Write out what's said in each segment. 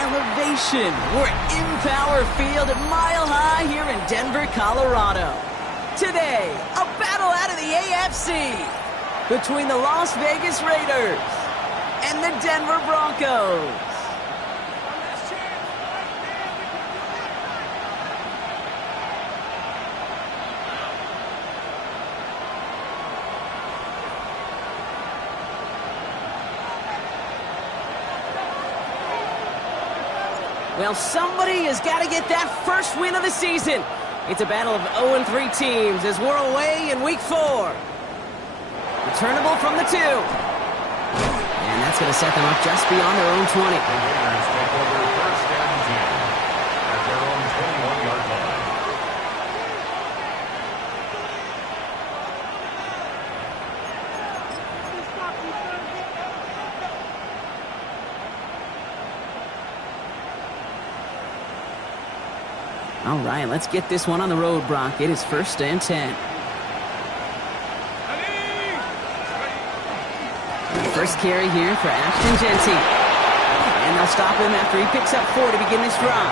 elevation. We're at Empower Field at Mile High here in Denver, Colorado. Today, a battle out of the AFC between the Las Vegas Raiders and the Denver Broncos. Well, somebody has got to get that first win of the season. It's a battle of 0-3 teams as we're away in Week 4. Returnable from the 2. And that's going to set them up just beyond their own 20. The Raiders take over first and 10 at their own 21-yard line. All right, let's get this one on the road, Brock. It is first and 10. First carry here for Ashton Genty. And they'll stop him after he picks up 4 to begin this drive.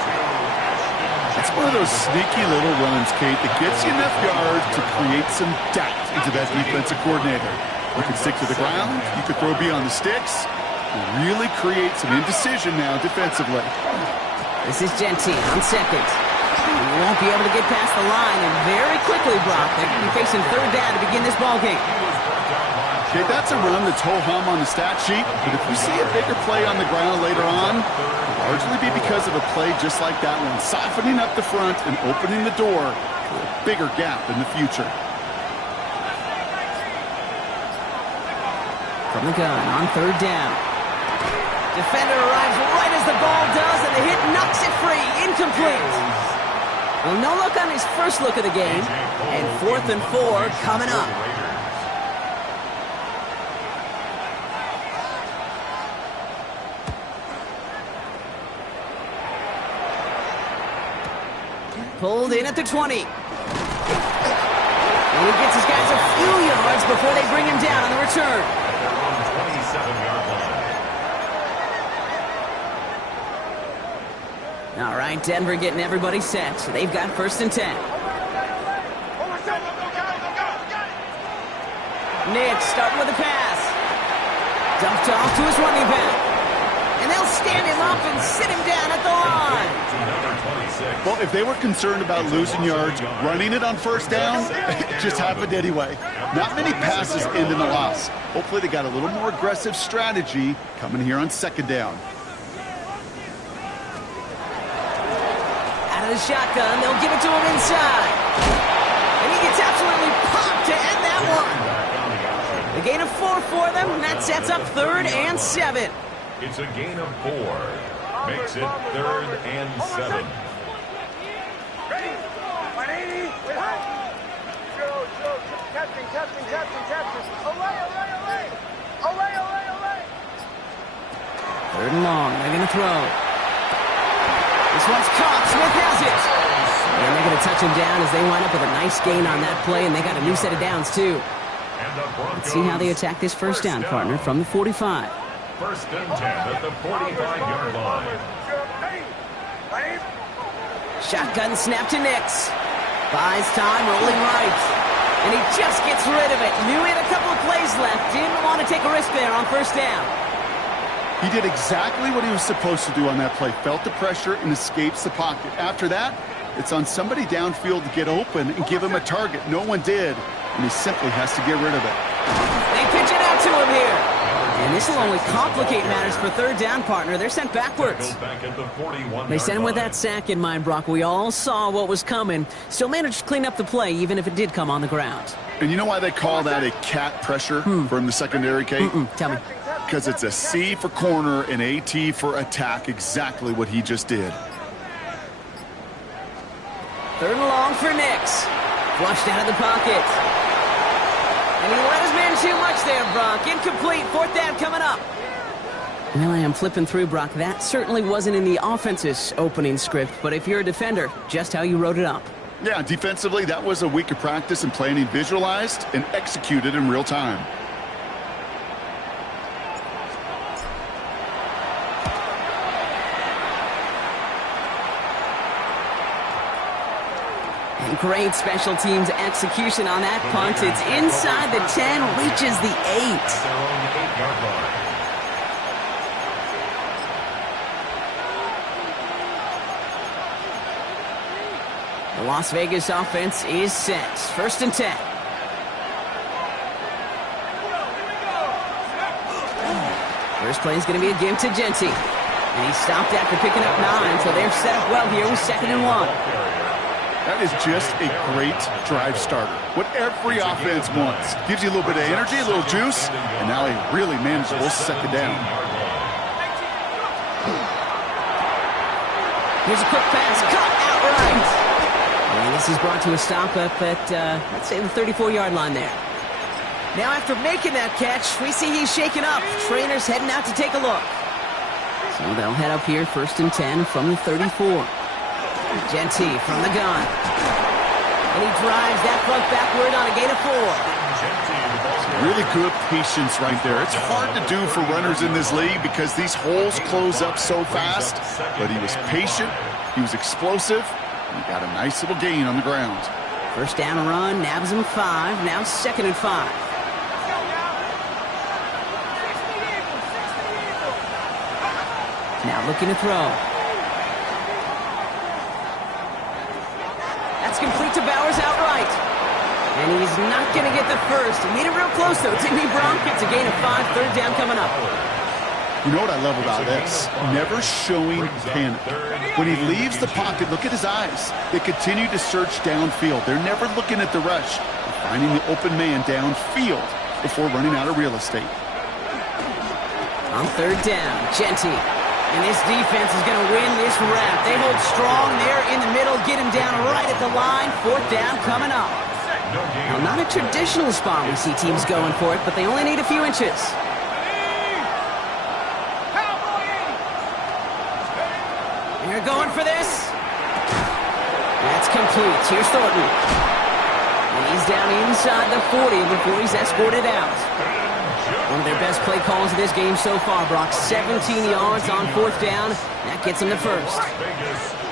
It's one of those sneaky little runs, Kate, that gets you enough yards to create some doubt into that defensive coordinator. You can stick to the ground, you can throw beyond the sticks, and really create some indecision now defensively. This is Genty on second. He won't be able to get past the line, and very quickly, Brock, they're going to be facing third down to begin this ballgame. Okay, that's a run that's ho-hum on the stat sheet, but if we see a bigger play on the ground later on, it'll largely be because of a play just like that one, softening up the front and opening the door for a bigger gap in the future. From the gun on third down. Defender arrives right as the ball does, and the hit knocks it free. Incomplete. Well, no look on his first look of the game, and 4th and 4 coming up. Pulled in at the 20. And he gets his guys a few yards before they bring him down on the return. They're on 27-yard line. All right, Denver getting everybody set. So they've got first and 10. Nick starting with a pass. Dumped off to his running back. And they'll stand him up and sit him down at the line. Well, if they were concerned about losing yards, running it on first down, it just happened anyway. Not many passes end in a loss. Hopefully they got a little more aggressive strategy coming here on second down. Out of the shotgun, they'll give it to him inside. And he gets absolutely popped to end that one. A gain of 4 for them, and that sets up 3rd and 7. It's a gain of 4. Makes it 3rd and 7. Third and long, they're going to throw. This one's caught, Smith has it. And they're going to touch him down as they wind up with a nice gain on that play, and they got a new set of downs, too. Let's see how they attack this first down, partner, from the 45. First and 10 at the 45-yard line. Shotgun snap to Nix. Buys time, rolling right. And he just gets rid of it. Knew he had a couple of plays left. Didn't want to take a risk there on first down. He did exactly what he was supposed to do on that play. Felt the pressure and escapes the pocket. After that, it's on somebody downfield to get open and give him a target. No one did, and he simply has to get rid of it. They pitch it out to him here. And this will only complicate matters for third down, partner. They're sent backwards. They sent him with that sack in mind, Brock. We all saw what was coming. Still managed to clean up the play, even if it did come on the ground. And you know why they call that a cat pressure from the secondary, Kate? Tell me. Because it's a C for corner and a T for attack, exactly what he just did. Third and long for Nix. Flushed out of the pocket. And he let his man too much there, Brock. Incomplete. 4th down coming up. Well, I am flipping through, Brock. That certainly wasn't in the offense's opening script, but if you're a defender, just how you wrote it up. Yeah, defensively, that was a week of practice and planning visualized and executed in real time. And great special teams execution on that punt. It's inside the 10, reaches the 8. Their own 8-yard line. The Las Vegas offense is set. First and 10. First play is going to be a give to Genty. And he stopped after picking up 9, so they're set up well here with 2nd and 1. That is just a great drive starter. What every offense wants. Gives you a little bit of energy, a little juice, and now a really manageable 2nd down. Here's a quick pass, caught outright. And this is brought to a stop up at, let's say, the 34-yard line there. Now after making that catch, we see he's shaken up. Trainer's heading out to take a look. So they'll head up here, 1st and 10 from the 34. Genty from the gun. And he drives that front backward on a gain of 4. Really good patience right there. It's hard to do for runners in this league because these holes close up so fast. But he was patient, he was explosive, and he got a nice little gain on the ground. First down run, nabs him 5, now 2nd and 5. Now looking to throw. That's complete to Bowers outright. And he's not going to get the first. He made it real close, though, didn't he, Bronk? It's a gain of 5, 3rd down coming up. You know what I love about this? Never showing panic. When he leaves the pocket, look at his eyes. They continue to search downfield. They're never looking at the rush. They're finding the open man downfield before running out of real estate. On 3rd down, Genty. And this defense is going to win this rep. They hold strong there in the middle, get him down right at the line. 4th down coming up. Now, not a traditional spot we see teams going for it, but they only need a few inches. They're going for this. That's complete. Here's Thornton. And he's down inside the 40 before he's escorted out. One of their best play calls of this game so far, Brock. 17 yards on 4th down. That gets him the first.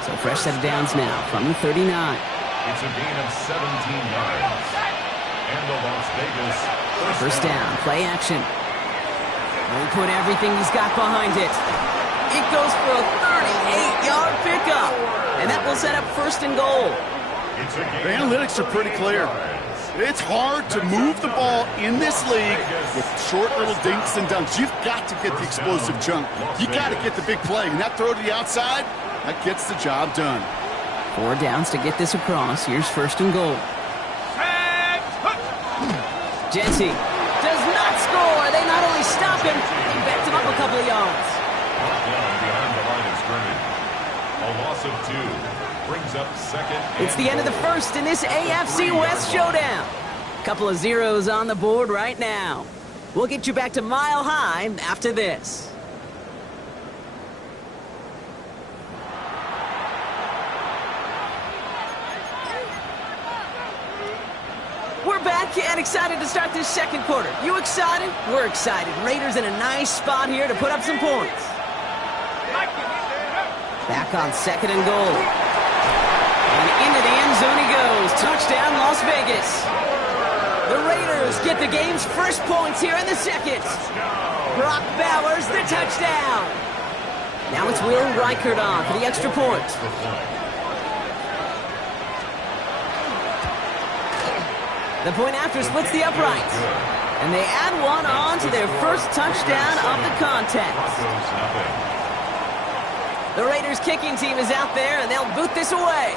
So fresh set of downs now from the 39. It's a gain of 17 yards. And the Las Vegas First down, play action. And he put everything he's got behind it. It goes for a 38-yard pickup. And that will set up 1st and goal. The analytics are pretty clear. It's hard to move the ball in this league with short little dinks and dunks. You've got to get the explosive chunk. You got to get the big play. And that throw to the outside, that gets the job done. 4 downs to get this across. Here's 1st and goal. Genty does not score. They not only stop him, they backed him up a couple of yards. Behind the line of scrimmage. A loss of 2. Brings up 2nd. It's the end of the first in this AFC West showdown. Couple of zeros on the board right now. We'll get you back to Mile High after this. We're back and excited to start this 2nd quarter. You excited? We're excited. Raiders in a nice spot here to put up some points. Back on 2nd and goal. And into the end zone he goes. Touchdown, Las Vegas. The Raiders get the game's first points here in the 2nd. Brock Bowers, the touchdown. Now it's Will Reichert on for the extra point. The point after splits the upright. And they add one on to their first touchdown of the contest. The Raiders kicking team is out there, and they'll boot this away.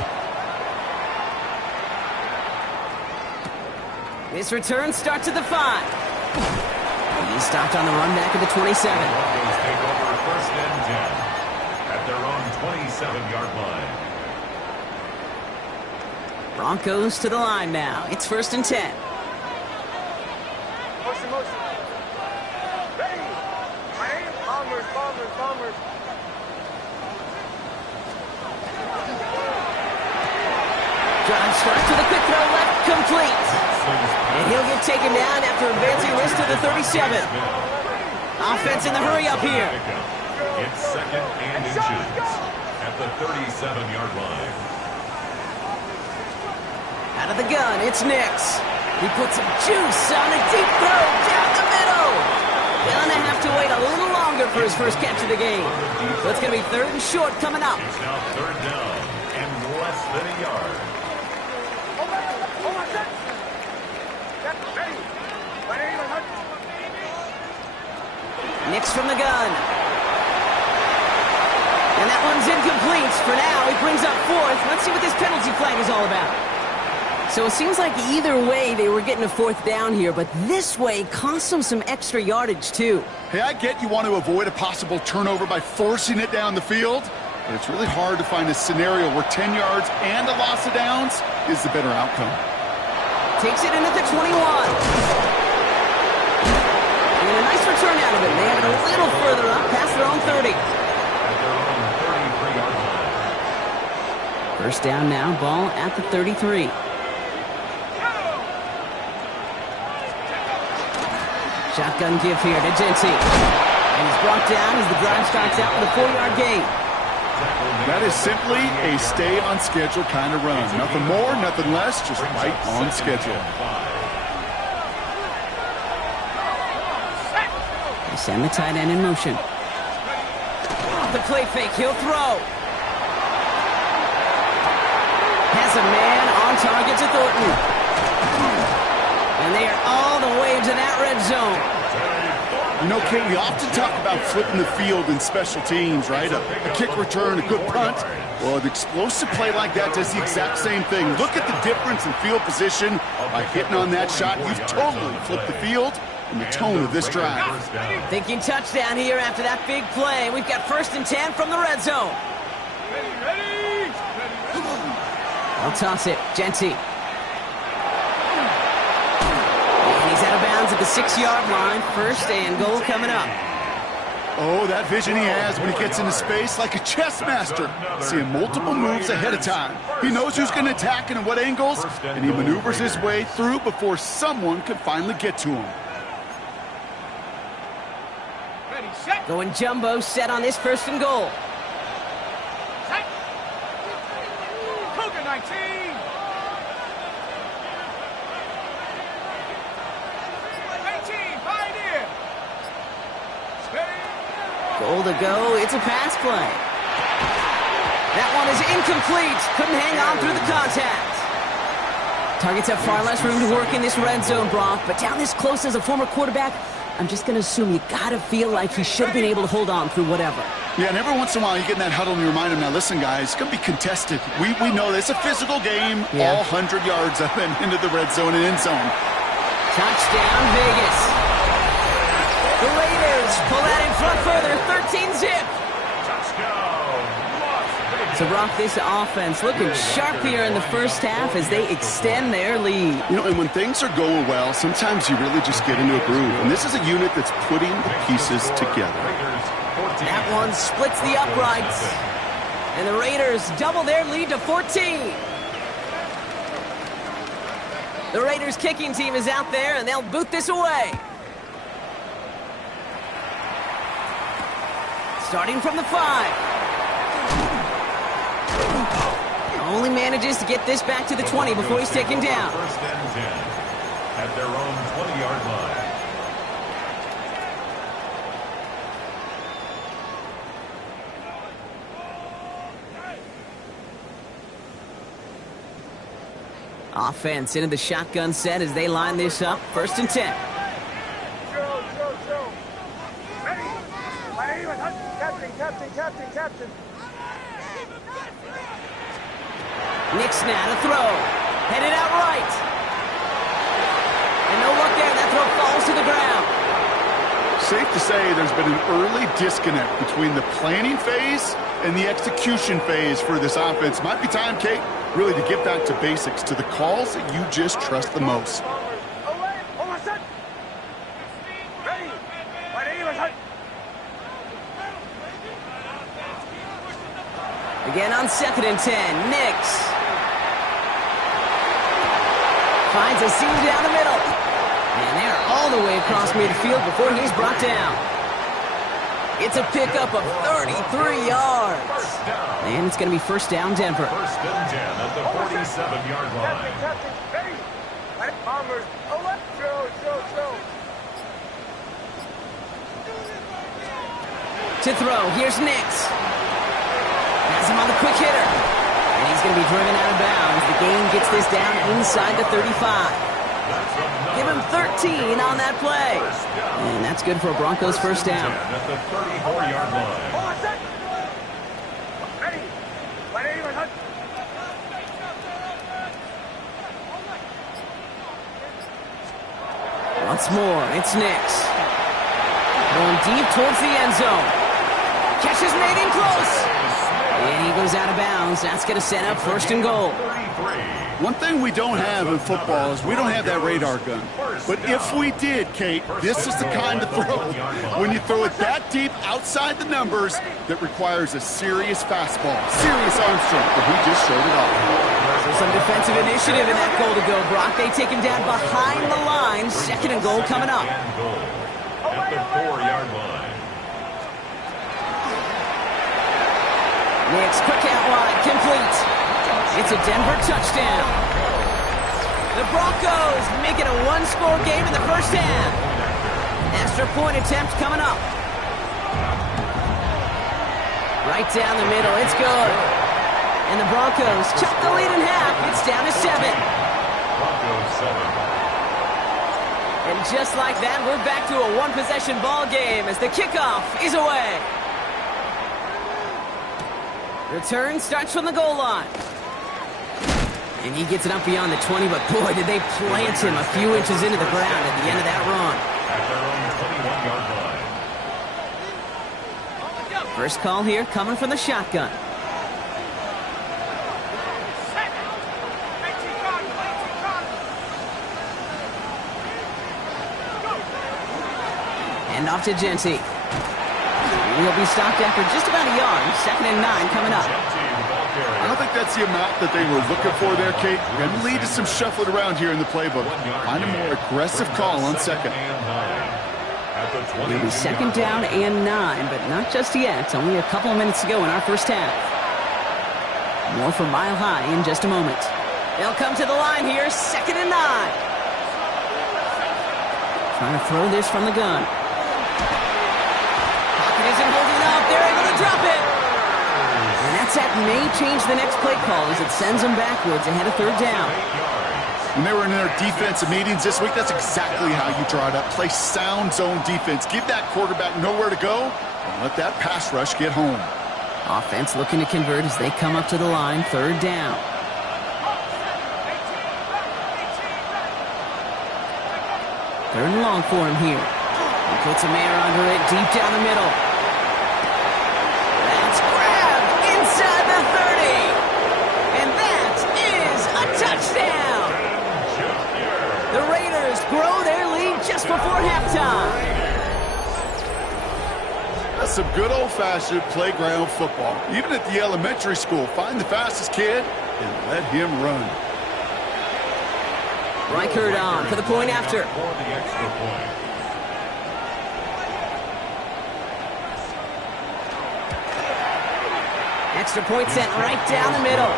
This return starts at the 5. He's stopped on the run back at the 27. Broncos take over 1st and 10 at their own 27-yard line. Broncos to the line now. It's 1st and 10. Motion. Ready. Bombers. Drive starts with a quick throw left, complete. And he'll get taken down after advancing this to the 37. Offense in the hurry up here. It's 2nd and inches at the 37-yard line. Out of the gun, it's Nix. He puts some juice on a deep throw down the middle. Gonna have to wait a little longer for his first catch of the game. So it's gonna be 3rd and short coming up. It's now 3rd down and less than a yard. Nix from the gun. And that one's incomplete. For now, he brings up 4th. Let's see what this penalty flag is all about. So it seems like either way they were getting a 4th down here, but this way cost them some extra yardage too. Hey, I get you want to avoid a possible turnover by forcing it down the field, but it's really hard to find a scenario where 10 yards and a loss of downs is the better outcome. Takes it in at the 21. And a nice return out of it. They have it a little further up, past their own 30. At their own 33-yard line. First down now, ball at the 33. Shotgun give here to Genty. And he's brought down as the drive starts out with a 4-yard gain. That is simply a stay-on-schedule kind of run. Nothing more, nothing less, just right on schedule. They send the tight end in motion. The play fake, he'll throw. Has a man on target to Thornton. And they are all the way into that red zone. You know, Kate, we often talk about flipping the field in special teams, right? A kick return, a good punt. Well, an explosive play like that does the exact same thing. Look at the difference in field position. By hitting on that shot, you've totally flipped the field and the tone of this drive. Thinking touchdown here after that big play. We've got 1st and 10 from the red zone. They'll toss it. Genty. Out of bounds at the 6-yard line. 1st and goal coming up. Oh, that vision he has when he gets into space like a chess master. Seeing multiple moves ahead of time. He knows who's going to attack and in what angles, and he maneuvers his way through before someone can finally get to him. Going jumbo set on this 1st and goal. Cougar 19. Goal to go. It's a pass play. That one is incomplete. Couldn't hang on through the contact. Targets have far less room to work in this red zone, Brock, but down this close as a former quarterback, I'm just going to assume you got to feel like he should have been able to hold on through whatever. Yeah, and every once in a while you get in that huddle and you remind him, now listen, guys, it's going to be contested. We know it's a physical game, all 100 yards up and into the red zone and end zone. Touchdown, Vegas. The Raiders pull that in front further, 13-zip. So, Brock, this offense looking sharp here in the first half as they extend their lead. You know, and when things are going well, sometimes you really just get into a groove. And this is a unit that's putting the pieces together. That one splits the uprights. And the Raiders double their lead to 14. The Raiders kicking team is out there, and they'll boot this away. Starting from the 5. Only manages to get this back to the 20 before he's taken down. 1st and 10 at their own 20-yard line. Offense into the shotgun set as they line this up. 1st and 10. Captain. Nix now to throw. Headed out right. And no luck there. That throw falls to the ground. Safe to say there's been an early disconnect between the planning phase and the execution phase for this offense. Might be time, Kate, really to get back to basics, to the calls that you just trust the most. Again on 2nd and 10. Nix finds a seam down the middle. And they're all the way across midfield before he's brought down. It's a pickup of 33 yards. And it's going to be first down, Denver. First and 10 at the 47-yard line. Ready? Bombers. To throw, here's Nix. Has him on the quick hitter. And he's going to be driven out of bounds. The gain gets this down inside the 35. Give him 13 on that play. And that's good for a Broncos first down. At the 34-yard line. Once more, it's Nix. Going deep towards the end zone. Catch is made in close. And he goes out of bounds. That's going to set up first and goal. One thing we don't have in football is we don't have that radar gun. But if we did, Kate, this is the kind of throw, when you throw it that deep outside the numbers, that requires a serious fastball, serious arm strength, but he just showed it off. So some defensive initiative in that goal to go, Brock. They take him down behind the line. Second and goal coming up. At the 4-yard line. Nix, quick out wide, complete. It's a Denver touchdown. The Broncos make it a one-score game in the first half. Extra point attempt coming up. Right down the middle, it's good. And the Broncos chop the lead in half. It's down to 7. Broncos 7. And just like that, we're back to a one-possession ball game as the kickoff is away. Return starts from the goal line. And he gets it up beyond the 20, but boy, did they plant him a few inches into the ground at the end of that run. At their own 21-yard line. First call here coming from the shotgun. Hand off to Genty. He'll be stopped after just about a yard. Second and 9 coming up. I don't think that's the amount that they were looking for there, Kate. Going to lead to some shuffling around here in the playbook. Find a more aggressive call on second. It'll be second down and 9, but not just yet. It's only a couple of minutes to go in our first half. More from Mile High in just a moment. They'll come to the line here, second and 9. Trying to throw this from the gun. Pocket isn't holding up. They're able to drop it. And that may change the next play call as it sends them backwards ahead of third down. When they were in their defensive meetings this week, that's exactly how you draw it up. Play sound zone defense. Give that quarterback nowhere to go and let that pass rush get home. Offense looking to convert as they come up to the line, third down. Third and long for him here. He puts a man under it deep down the middle. That's grabbed inside the 30. And that is a touchdown. The Raiders grow their lead just before halftime. That's some good old-fashioned playground football. Even at the elementary school, find the fastest kid and let him run. Reichert on for the point after. For the extra point. Extra point sent right down the middle.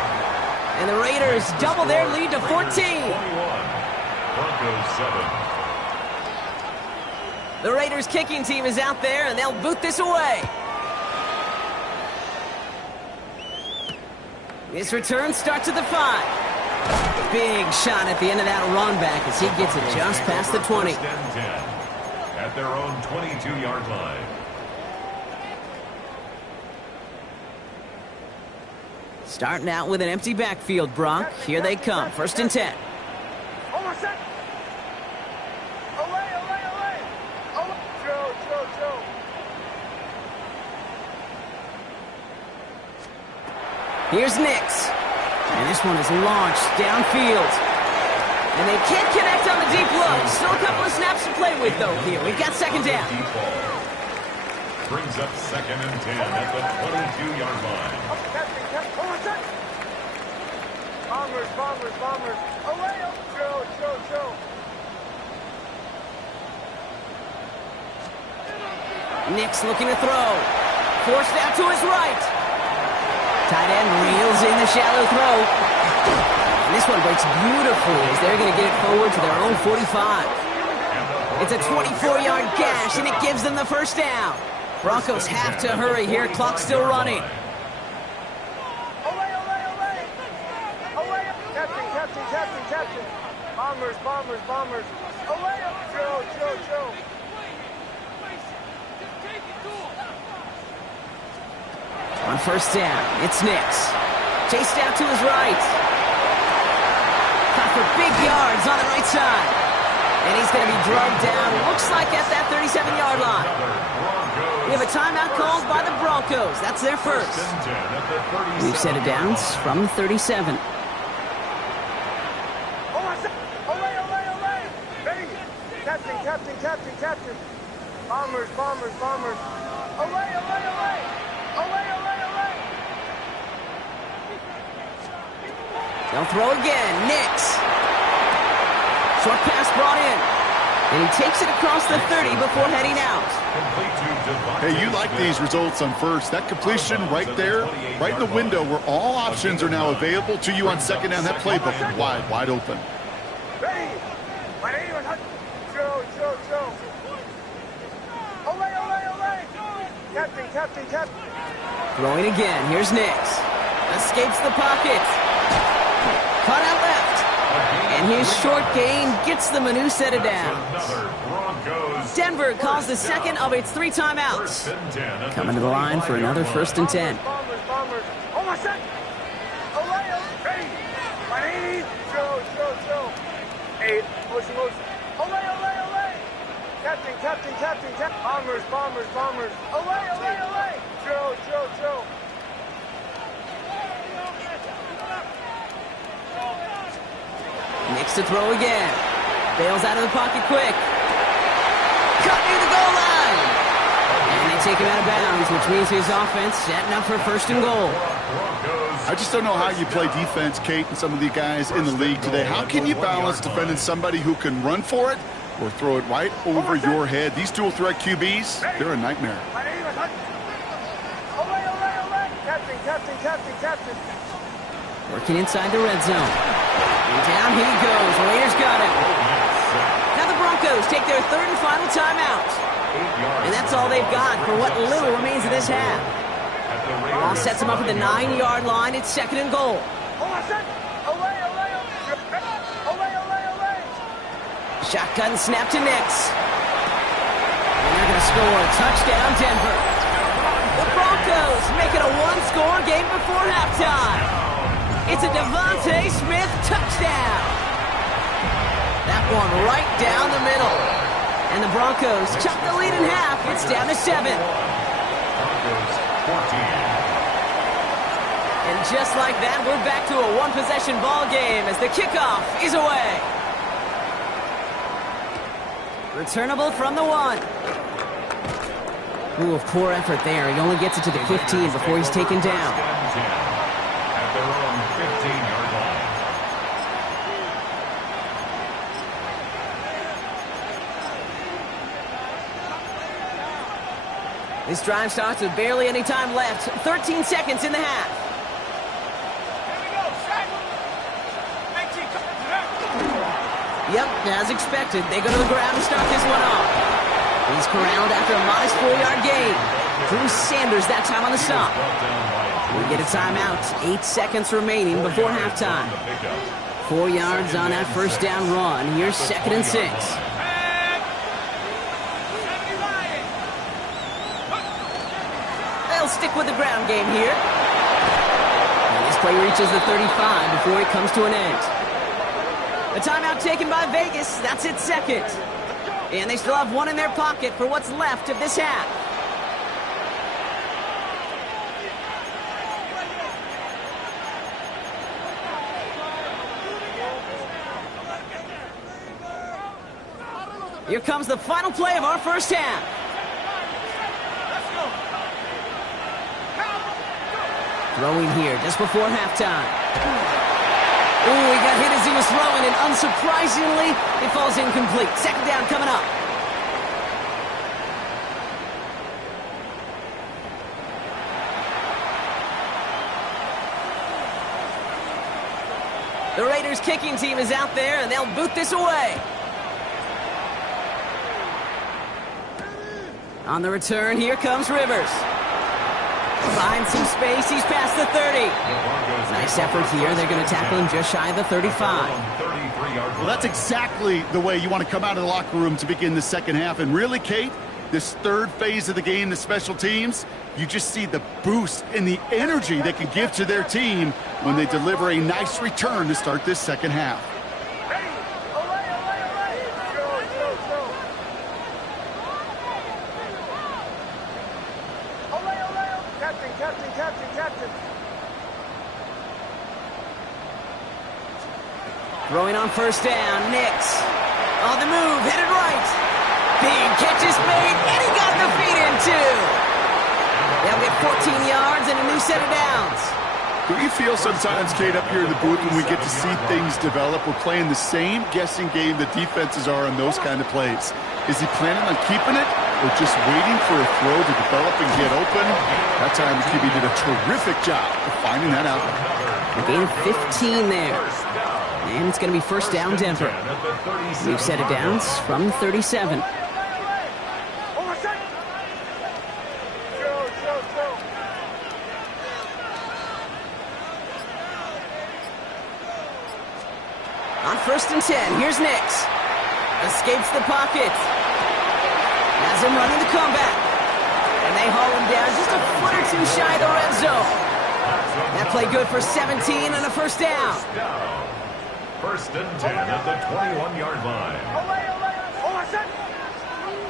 And the Raiders double their lead to 14. 21. Broncos 7. The Raiders kicking team is out there, and they'll boot this away. This return starts at the 5. Big shot at the end of that run back as he gets it just past the 20. First and 10 at their own 22-yard line. Starting out with an empty backfield, Brock. Here they come. First and 10. Almost set. Away. Joe. Here's Nix. And this one is launched downfield. And they can't connect on the deep look. Still a couple of snaps to play with, though, here. We've got second down. Brings up second and 10 at the 22-yard line. Almost set. Bombers. Away. Joe. Nix looking to throw. Forced out to his right. Tight end reels in the shallow throw. And this one breaks beautifully as they're going to get it forward to their own 45. It's a 24-yard gash, and it gives them the first down. Broncos have to hurry here. Clock's still running. Captain. Bombers. Away up, Joe. On first down, it's Nix. Chased out to his right. Caught for big yards on the right side. And he's going to be drugged down, looks like at that 37-yard line. We have a timeout called by the Broncos. That's their first. We've set it down from the 37. Captain. Bombers. Away. They'll throw again. Nix. Short pass brought in. And he takes it across the 30 before heading out. Hey, you like these results on first. That completion right there, right in the window where all options are now available to you on second down. That playbook wide open. Ready. My name is Joe. Away. Captain. Throwing again. Here's Nix. Escapes the pocket. Caught out left. And his short gain gets them a new set of downs. Denver calls the second of its 3 timeouts. Coming to the line for another 1st and 10. Bombers. Almost set. Away. Ready. My name is Joe. Hey, motion. Away. Captain. Bombers. Away. Joe. Nix to throw again. Bails out of the pocket quick. Cut near the goal line. And they take him out of bounds, which means his offense setting up for 1st and goal. I just don't know how you play defense, Kate, and some of the guys in the league today. How can you balance defending somebody who can run for it or throw it right over your head? These dual threat QBs, they're a nightmare. Away. Captain. Working inside the red zone. And down he goes. Raiders got him. Now the Broncos take their 3rd and final timeout. And that's all they've got for what little remains of this half. Ball sets him up at the 9-yard line. It's 2nd and goal. Away. Shotgun snap to Nix. And they're going to score. Touchdown, Denver. The Broncos make it a 1-score game before halftime. It's a Devontae Smith touchdown. That one right down the middle. And the Broncos chop the lead in half. It's down to 7. And just like that, we're back to a 1-possession ball game as the kickoff is away. Returnable from the 1. Ooh, poor effort there. He only gets it to the 15 before he's taken down. At their own 15-yard line. This drive starts with barely any time left. 13 seconds in the half. Yep, as expected, they go to the ground to start this one off. He's corralled after a modest 4-yard gain. Drew Sanders that time on the stop. We get a timeout. 8 seconds remaining before halftime. 4 yards on that first down run. Here's 2nd and 6. They'll stick with the ground game here. And this play reaches the 35 before it comes to an end. The timeout taken by Vegas. That's its 2nd. And they still have 1 in their pocket for what's left of this half. Here comes the final play of our first half. Throwing here just before halftime. Ooh, he got hit as he was throwing, and unsurprisingly, it falls incomplete. 2nd down coming up. The Raiders kicking team is out there, and they'll boot this away. On the return, here comes Rivers. Finds some space, he's past the 30. Nice effort here. They're going to tackle him just shy of the 35. Well, that's exactly the way you want to come out of the locker room to begin the second half. And really, Kate, this third phase of the game, the special teams, you just see the boost and the energy they can give to their team when they deliver a nice return to start this second half. Captain. Throwing on first down, Nix. On the move, headed right. Big catch is made, and he got the feet in too. They'll get 14 yards and a new set of downs. Do you feel sometimes, Kate, up here in the booth when we get to see things develop, we're playing the same guessing game the defenses are on those kind of plays? Is he planning on keeping it or just waiting for a throw to develop and get open? That time the QB did a terrific job of finding that out. A gain of 15 there. And it's going to be first down, Denver. New set of downs from 37. On first and 10, here's Nix. Escapes the pocket. Has him running the comeback. And they haul him down just a foot or two shy of the red zone. That play good for 17 and a first down. First and 10 at the 21-yard line.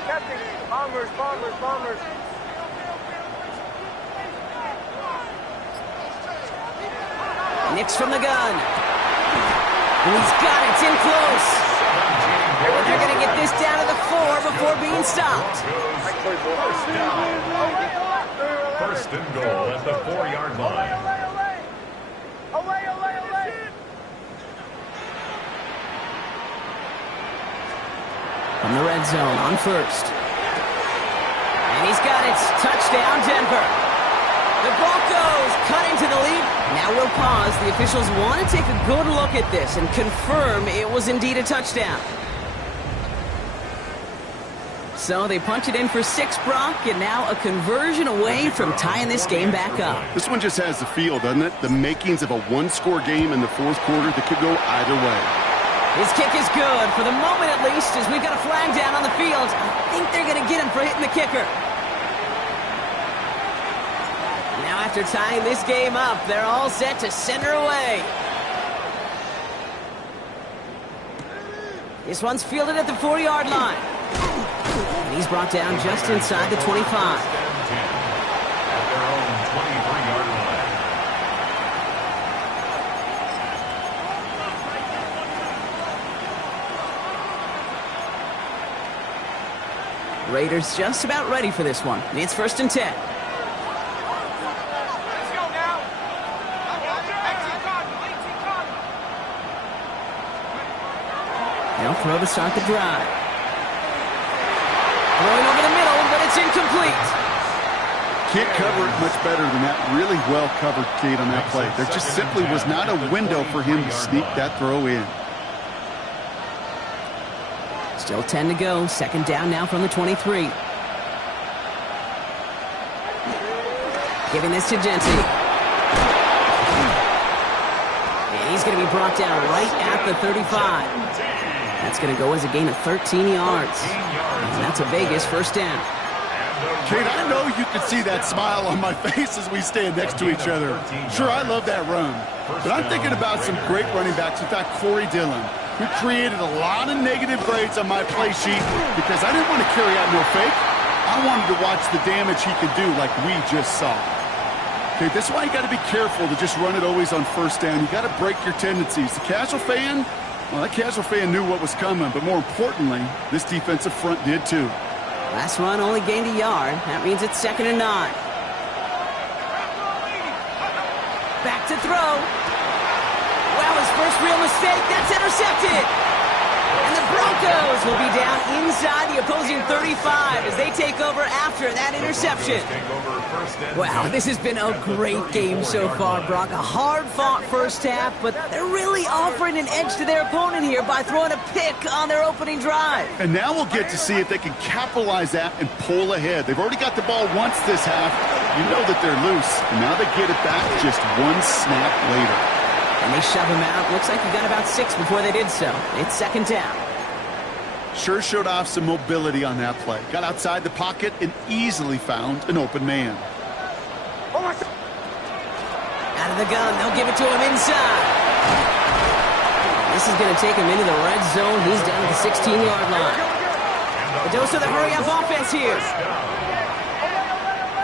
Captain, bombers. Nix from the gun. And he's got it. It's in close. And they're going to get this down to the 4 before being stopped. First down. First and goal at the 4-yard line. From the red zone on first. And he's got it. Touchdown, Denver. The Broncos cut into the lead. Now we'll pause. The officials want to take a good look at this and confirm it was indeed a touchdown. So they punch it in for 6, Brock, and now a conversion away from tying this game back up. This one just has the feel, doesn't it? The makings of a one-score game in the fourth quarter that could go either way. His kick is good, for the moment at least, as we've got a flag down on the field. I think they're going to get him for hitting the kicker. Now after tying this game up, they're all set to send her away. This one's fielded at the 4-yard line. And he's brought down just inside the 25. At their own 23-yard line. Raiders just about ready for this one. It's first and 10. Let's go now. They'll throw to start the drive. Throwing over the middle, but it's incomplete. Can't cover it much better than that. Really well covered, Kate, on that play. There just simply was not a window for him to sneak that throw in. Still 10 to go. Second down now from the 23. Giving this to Genty. And he's going to be brought down right at the 35. That's going to go as a gain of 13 yards. And that's a Vegas first down. Kate, I know you can see that smile on my face as we stand next to each other. Sure, I love that run. But I'm thinking about some great running backs. In fact, Corey Dillon, who created a lot of negative grades on my play sheet because I didn't want to carry out no fake. I wanted to watch the damage he could do like we just saw. Okay, that's why you got to be careful to just run it always on first down. You got to break your tendencies. The casual fan, well, that casual fan knew what was coming, but more importantly, this defensive front did too. Last run only gained a yard. That means it's second and 9. Back to throw. Well, his first real mistake. That's intercepted. And the Broncos will be down inside the opposing 35 as they take over after that interception. Wow, this has been a great game so far, Brock. A hard-fought first half, but they're really offering an edge to their opponent here by throwing a pick on their opening drive. And now we'll get to see if they can capitalize that and pull ahead. They've already got the ball once this half. You know that they're loose, and now they get it back just one snap later. And they shove him out. Looks like he got about 6 before they did so. It's second down. Sure showed off some mobility on that play. Got outside the pocket and easily found an open man. Out of the gun, they'll give it to him inside. This is going to take him into the red zone. He's down at the 16-yard line. The dose of the hurry-up offense here.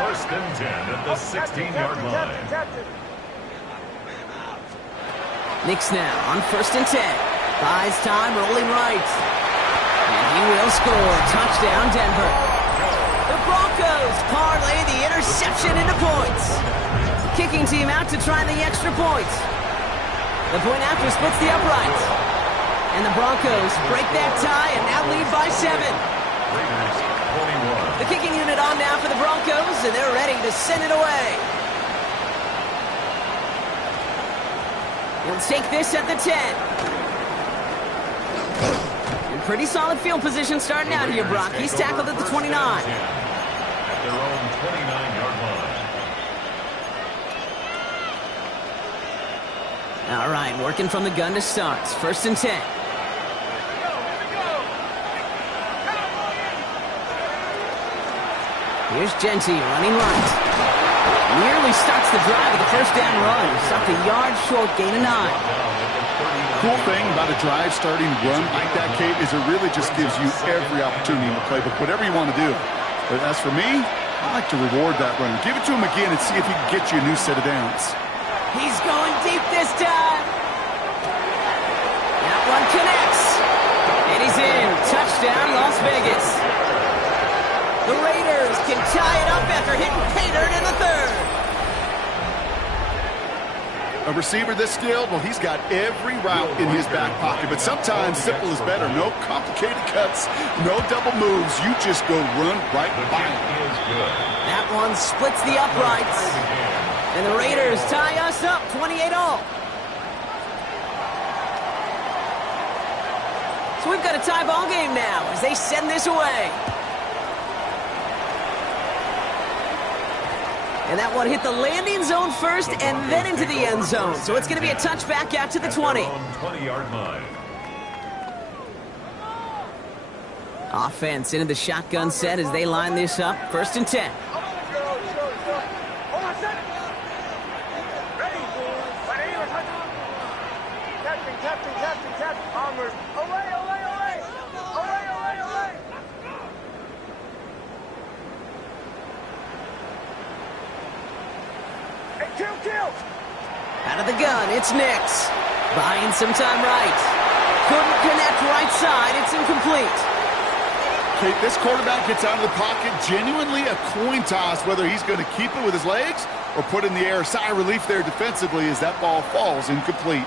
First and 10 at the 16-yard line. Nix now on first and 10. Buys time, rolling right. And he will score. Touchdown, Denver. The Broncos parlay the interception into points. Kicking team out to try the extra point. The point after splits the uprights. And the Broncos break that tie and now lead by 7. The kicking unit on now for the Broncos, and they're ready to send it away. He'll take this at the 10. In pretty solid field position starting out here, Brock. He's tackled at the 29. At their own 29-yard line. All right, working from the gun to start. First and 10. Here's Genty running right. Nearly starts the drive with the first down run. Stopped a yard short, gain of 9. Cool thing about a drive starting run like that, Kate, is it really just gives you every opportunity in the playbook, whatever you want to do. But as for me, I like to reward that run. Give it to him again and see if he can get you a new set of downs. He's going deep this time. That one connects. And he's in. Touchdown, Las Vegas. The Raiders can tie it up after hitting Paydirt in the third. A receiver this skilled, well, he's got every route in his back pocket. But sometimes simple is better. No complicated cuts, no double moves. You just go run right by him. That one splits the uprights. And the Raiders tie us up 28-all. So we've got a tie ball game now as they send this away. And that one hit the landing zone first and then into the end zone. So it's going to be a touchback out to the 20. 20-yard line. Offense into the shotgun set as they line this up. First and 10. Out of the gun, it's Nix. Buying some time right. Couldn't connect right side. It's incomplete. Kate, this quarterback gets out of the pocket. Genuinely a coin toss whether he's going to keep it with his legs or put in the air. Sigh of relief there defensively as that ball falls incomplete.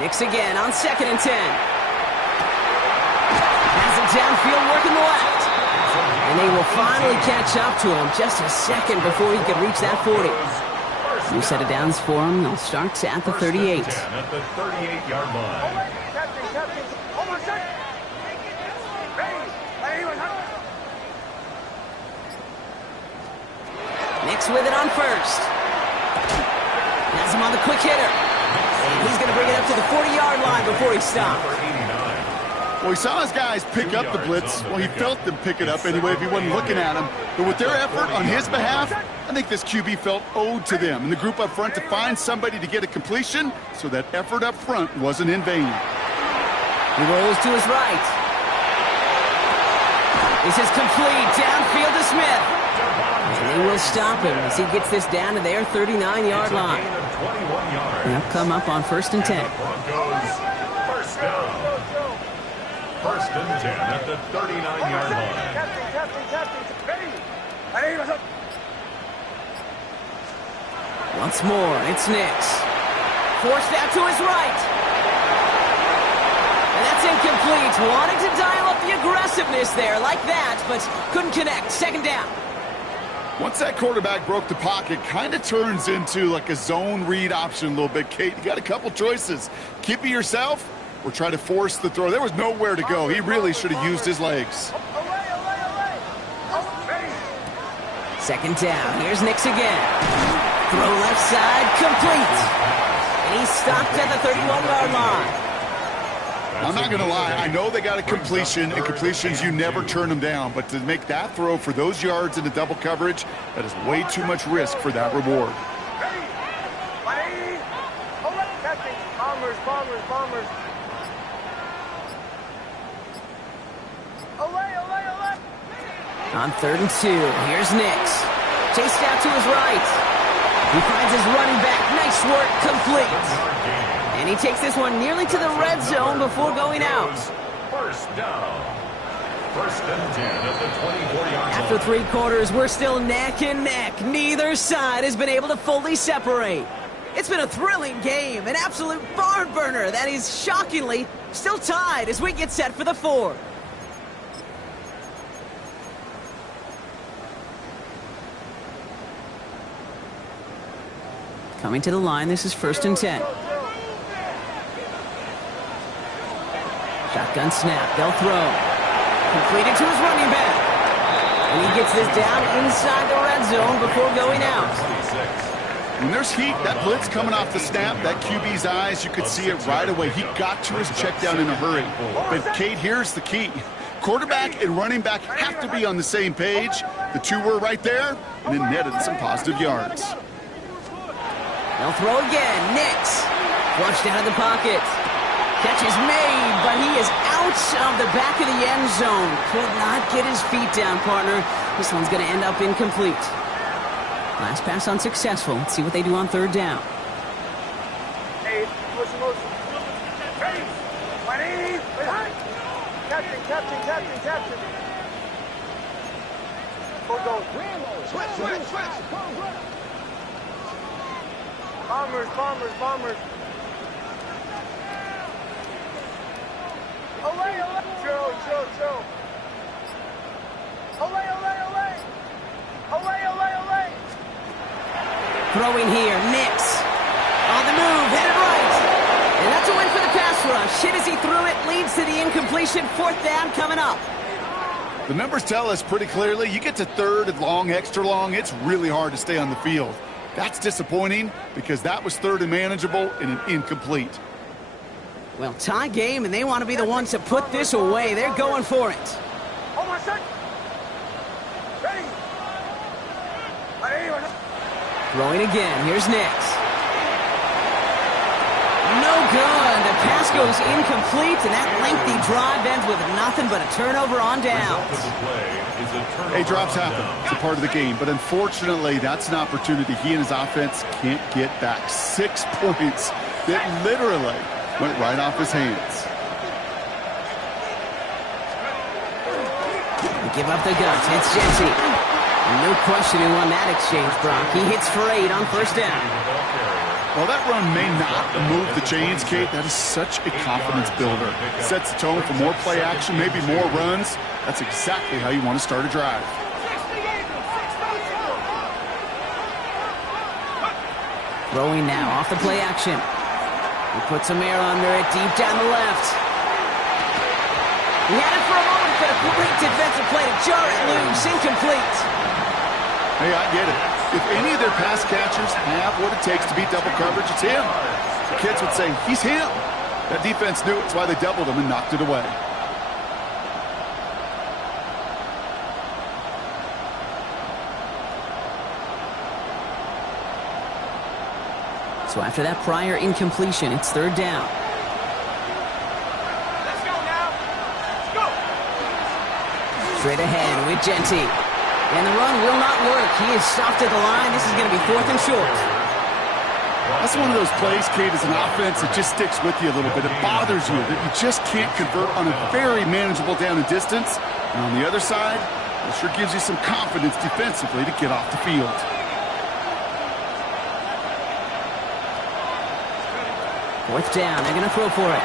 Nix again on second and 10. Has it downfield working the left. And they will finally catch up to him just a second before he could reach that 40. New set of downs for him. They'll start at the 38. At the 38-yard line. Nix with it on first. Has him on the quick hitter. And he's going to bring it up to the 40-yard line before he stops. Well, he saw his guys pick up the blitz. Well, he felt them pick it up anyway if he wasn't looking at him. But with their effort on his behalf, I think this QB felt owed to them and the group up front to find somebody to get a completion so that effort up front wasn't in vain. He rolls to his right. This is complete. Downfield to Smith. And they will stop him as he gets this down to their 39-yard line. They'll come up on first and 10. First down. First and 10 at the 39-yard line. Once more, it's Nix. Forced out to his right. And that's incomplete. Wanting to dial up the aggressiveness there like that, but couldn't connect. Second down. Once that quarterback broke the pocket, kind of turns into like a zone read option a little bit, Kate. You got a couple choices. Keep it yourself or try to force the throw. There was nowhere to go. He really should have used his legs. Second down. Here's Nix again. Throw left side, complete. And he's stopped at the 31-yard line. I'm not going to lie. I know they got a completion, and completions, you never turn them down. But to make that throw for those yards into double coverage, that is way too much risk for that reward. Bombers. On 3rd and 2, here's Nix. Chased out to his right. He finds his running back. Nice work, complete. And he takes this one nearly to the red zone before going out. First down. First and 10 at the 24-yard line. After 3 quarters, we're still neck and neck. Neither side has been able to fully separate. It's been a thrilling game, an absolute barn burner that is shockingly still tied as we get set for the 4th. Coming to the line, this is 1st and 10. Shotgun snap, they'll throw. Completed to his running back. And he gets this down inside the red zone before going out. When there's heat, that blitz coming off the snap, that QB's eyes, you could see it right away. He got to his check down in a hurry. But, Kate, here's the key. Quarterback and running back have to be on the same page. The two were right there, and then netted some positive yards. They'll throw again. Nix. Flushed out of the pocket. Catch is made, but he is out of the back of the end zone. Could not get his feet down, partner. This one's going to end up incomplete. Last pass unsuccessful. Let's see what they do on 3rd down. Hey, motion. Ready. Captain. Go. Switch. Bombers. Away. Chill. Away. Throwing here, Nix. On the move, headed right. And that's a win for the pass rush. Hit as he threw it, leads to the incompletion. 4th down coming up. The numbers tell us pretty clearly, you get to 3rd and long, extra long, it's really hard to stay on the field. That's disappointing because that was 3rd and manageable and an incomplete. Well, tie game, and they want to be the ones to put this away. They're going for it. Hold on a sec. Ready. Throwing again. Here's Nix. No good. The pass goes incomplete, and that lengthy drive ends with nothing but a turnover on downs. Hey, drops happen. It's a part of the game. But unfortunately, that's an opportunity he and his offense can't get back. 6 points that literally went right off his hands. They give up the guts. It's Jesse. No question who won that exchange, Brock. He hits for 8 on 1st down. Well, that run may not move the chains, Kate. That is such a confidence builder. Sets the tone for more play action, maybe more runs. That's exactly how you want to start a drive. Throwing now off the play action. He puts some air under it deep down the left. He had it for a moment, but a complete defensive play to jar it loose. Incomplete. Hey, I get it. If any of their pass catchers have what it takes to beat double coverage, it's him. The kids would say, he's him. That defense knew it. That's why they doubled him and knocked it away. So after that prior incompletion, it's 3rd down. Let's go now. Let's go. Straight ahead with Genty. And the run will not work. He is stopped at the line. This is going to be 4th and short. That's one of those plays, Kate, as an offense that just sticks with you a little bit. It bothers you that you just can't convert on a very manageable down and distance. And on the other side, It sure gives you some confidence defensively to get off the field. Fourth down, they're going to throw for it.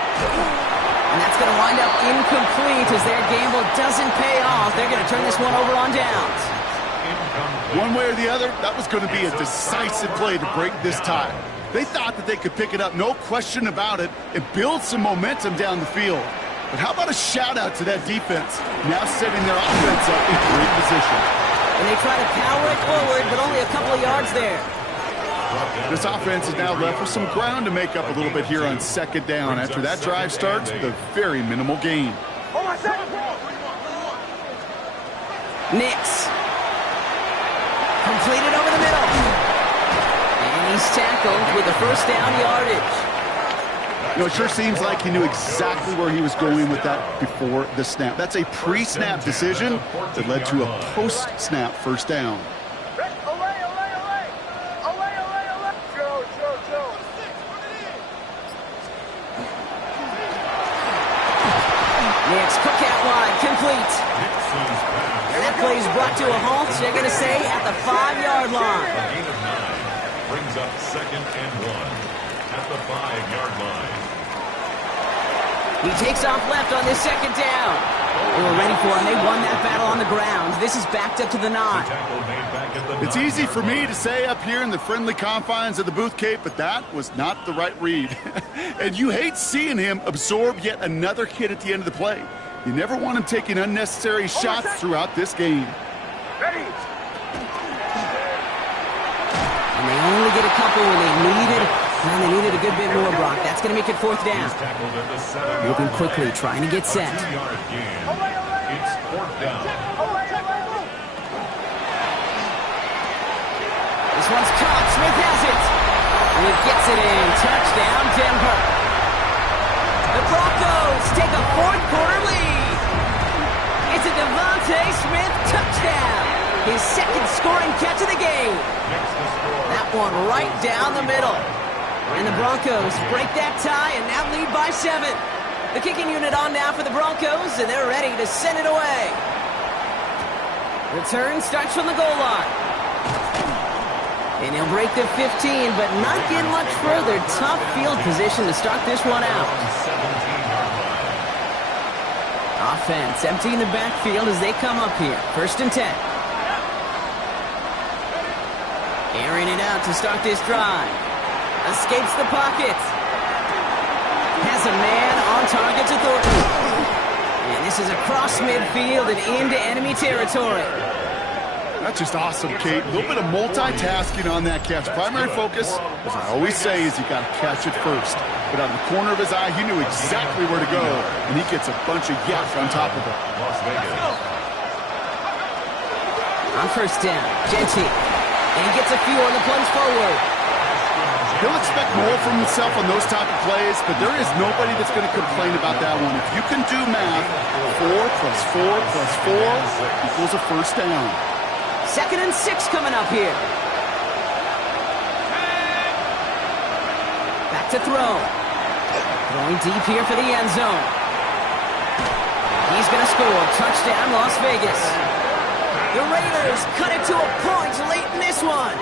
And that's going to wind up incomplete as their gamble doesn't pay off. They're going to turn this one over on downs. One way or the other, that was going to be a decisive play to break this tie. They thought that they could pick it up, no question about it, and build some momentum down the field. But how about a shout-out to that defense, now setting their offense up in great position. And they try to power it forward, but only a couple of yards there. This offense is now left with some ground to make up a little bit here on second down after that drive starts with a very minimal gain. Nix. Completed over the middle. And he's tackled with the first down yardage. You know, it sure seems like he knew exactly where he was going with that before the snap. That's a pre-snap decision that led to a post-snap first down. Nix, cook out wide, complete. And that play is brought to a halt, they're going to say, at the 5-yard line. A gain of 9 brings up 2nd and 1 at the 5-yard line. He takes off left on this second down. They were ready for him. They won that battle on the ground. This is backed up to the 9. It's easy for me to say up here in the friendly confines of the booth, Kate, but that was not the right read. And you hate seeing him absorb yet another hit at the end of the play. You never want him taking unnecessary shots throughout this game. Ready. And they only get a couple when they needed a good bit more, Brock. That's going to make it 4th down. Moving quickly, trying to get set. It's 4th down. This one's caught. Smith has it. And he gets it in. Touchdown, Denver. The Broncos take a 4th-quarter lead. It's a Devontae Smith touchdown. His 2nd scoring catch of the game. That one right down the middle. And the Broncos break that tie and now lead by 7. The kicking unit on now for the Broncos, and they're ready to send it away. Return starts from the goal line. And he'll break the 15, but not get much further. Tough field position to start this one out. Offense emptying the backfield as they come up here. 1st and 10. Airing it out to start this drive. Escapes the pocket. Has a man on target to Thornton. And this is across midfield and into enemy territory. That's just awesome, Kate. A little bit of multitasking on that catch. Primary focus, as I always say, is you got to catch it first. But out of the corner of his eye, he knew exactly where to go, and he gets a bunch of yak on top of it. Las Vegas. On 1st down, Genty. And he gets a few on the plunge forward. He'll expect more from himself on those type of plays, but there is nobody that's going to complain about that one. If you can do math, 4 plus 4 plus 4 equals a 1st down. 2nd and 6 coming up here. Back to throw. Throwing deep here for the end zone. He's going to score. Touchdown, Las Vegas. The Raiders cut it to a point late in this one.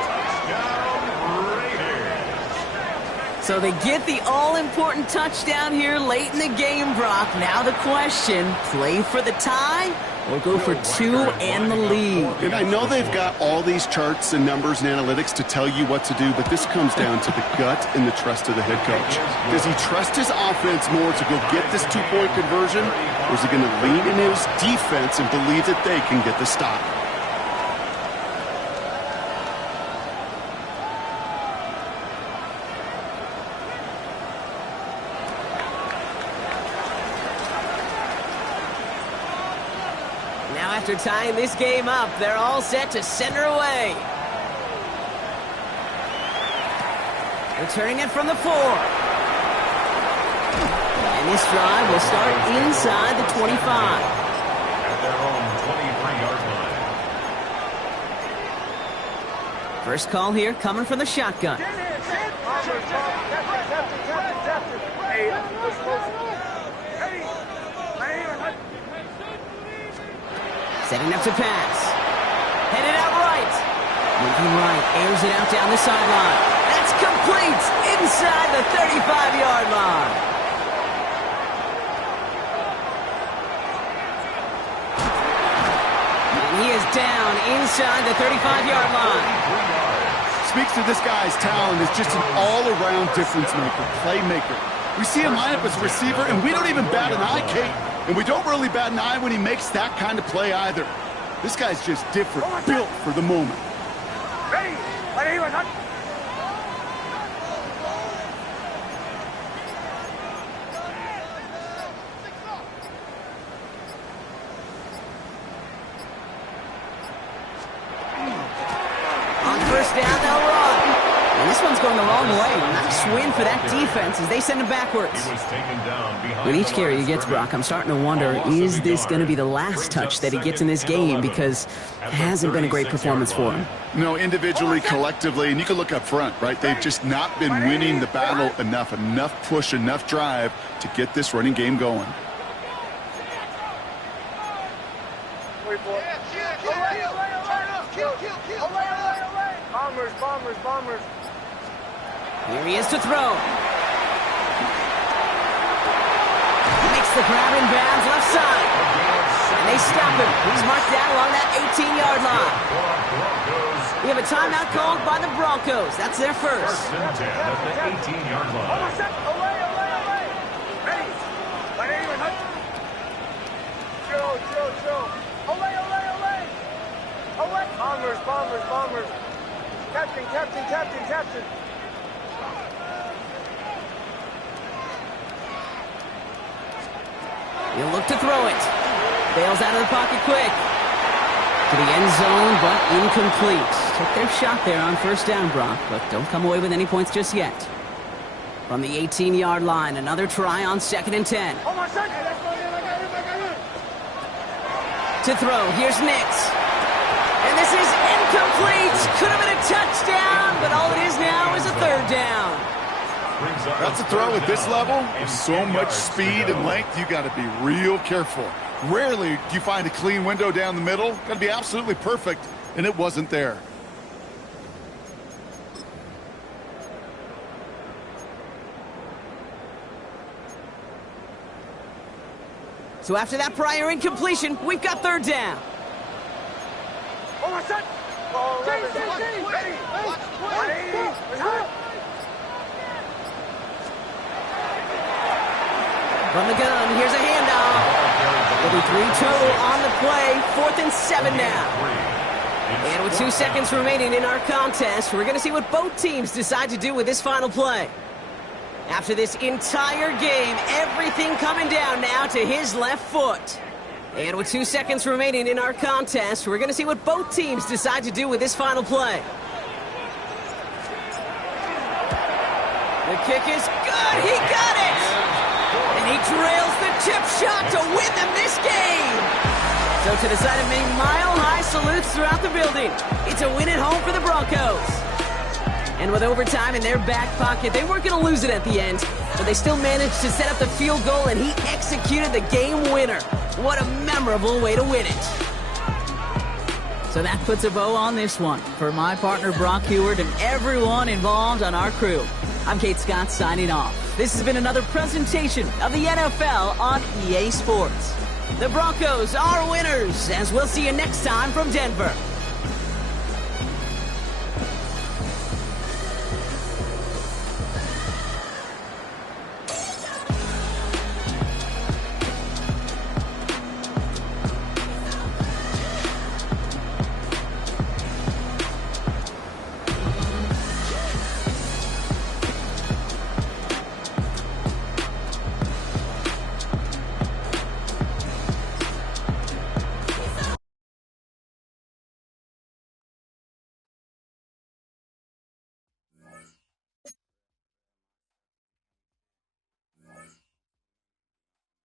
So they get the all-important touchdown here late in the game, Brock. Now the question, play for the tie or go for 2 and the lead? And I know they've got all these charts and numbers and analytics to tell you what to do, but this comes down to the gut and the trust of the head coach. Does he trust his offense more to go get this 2-point conversion, or is he going to lean in his defense and believe that they can get the stop? After tying this game up, they're all set to send her away. Returning it from the 4. And this drive will start inside the 25. At their own 23-yard line. First call here coming from the shotgun. Setting up to pass. Headed out right. Moving right, airs it out down the sideline. That's complete inside the 35-yard line. And he is down inside the 35-yard line. Speaks to this guy's talent as just an all-around difference maker, playmaker. We see him line up as a receiver, and we don't even bat an eye, Kate. And we don't really bat an eye when he makes that kind of play either. This guy's just different, built for the moment. Ready. On first down, they'll run. And this one's going the wrong way. Nice win for that defense as they send him backwards. He was taken down behind With each the carry line he of gets, scrimmage. Brock, I'm starting to wonder, is this going to be the last touch that he gets in this game? Because it hasn't been a great performance for him. No, individually, collectively, and you can look up front, right? They've just not been winning the battle enough push, enough drive to get this running game going. Bombers. Here he is to throw. Makes the grab in bounds left side. And they stop him. He's marked down along that 18-yard line. We have a timeout called by the Broncos. That's their first. First and 10 at the 18-yard line. Ready. Chill. Away. Bombers. Captain. He'll look to throw it. Bails out of the pocket quick. To the end zone, but incomplete. Took their shot there on first down, Brock, but don't come away with any points just yet. From the 18-yard line, another try on 2nd and 10. To throw, here's Nix. And this is incomplete. Could have been a touchdown, but all it is now is a third down. That's a throw at this level. With so much speed and length, you got to be real careful. Rarely do you find a clean window down the middle. Got to be absolutely perfect, and it wasn't there. So after that prior incompletion, we've got third down. From the gun, here's a handoff. There'll be 3 total on the play. 4th and 7 now. And with 2 seconds remaining in our contest, we're going to see what both teams decide to do with this final play. After this entire game, everything coming down now to his left foot. And with 2 seconds remaining in our contest, we're going to see what both teams decide to do with this final play. The kick is good. He got it. And he drills the chip shot to win them this game. So to decide to make mile-high salutes throughout the building. It's a win at home for the Broncos. And with overtime in their back pocket, they weren't going to lose it at the end, but they still managed to set up the field goal, and he executed the game winner. What a memorable way to win it. So that puts a bow on this one. For my partner, Brock Heward, and everyone involved on our crew, I'm Kate Scott signing off. This has been another presentation of the NFL on EA Sports. The Broncos are winners, as we'll see you next time from Denver.